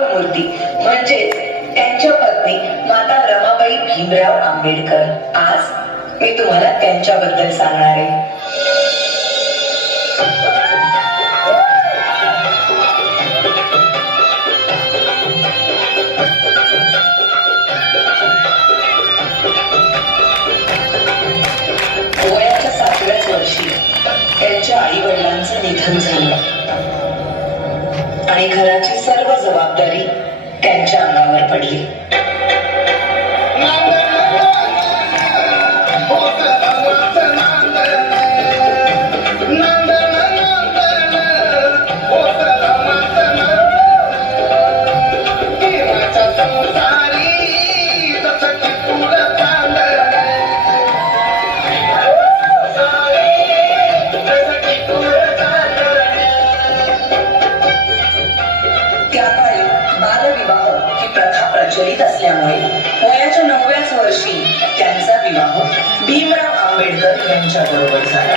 मूर्ती म्हणजेच त्यांच्या पत्नी माता रमाबाई भीमराव आंबेडकर. आज मी तुम्हाला त्यांच्याबद्दल सांगणार आहे. निधन झालं. आणि घराची सर्व जबाबदारी त्यांच्या अंगावर पडली. त्याकाळी बालविवाह ही प्रथा प्रचलित असल्यामुळे वयाच्या नवव्याच वर्षी त्यांचा विवाह भीमराव आंबेडकर यांच्या बरोबर झाला.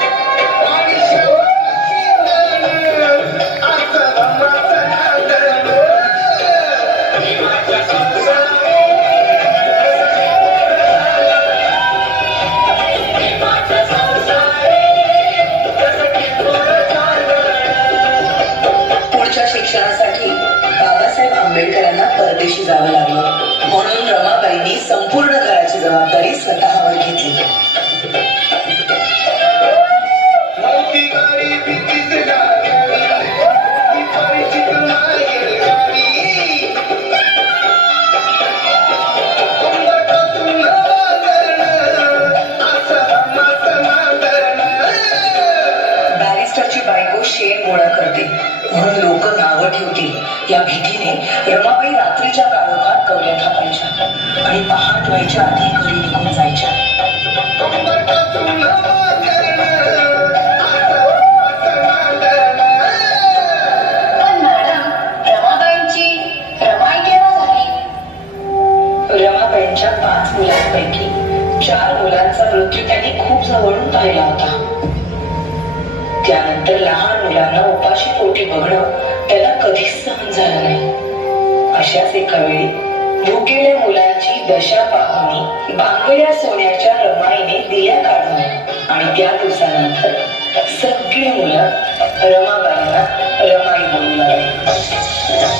परदेशी जावं लागलं म्हणून रमाबाईंनी संपूर्ण घराची जबाबदारी स्वतःवर घेतली. शेण गोळा करते म्हणून लोक नावं ठेवतील. या भीतीने रमाबाई रात्रीच्या काळोखात कवल्या थापायच्या आणि पहाट व्हायच्या आधी घरी निघून जायच्या. रमाबाईंच्या पाच मुलांपैकी चार मुलांचा मृत्यू त्यांनी खूप जवळून पाहिला होता. त्यानंतर लहान मुलांना उपाशी पोटी बघणं त्याला कधीच सहन झालं नाही अशाच एका वेळी भुकेल्या मुलांची दशा पाहून बांगड्या सोन्याच्या रमाईने दिया काढून आणि त्या दिवसानंतर सगळी मुलं रमाबाईंना रमाई बोलू लागली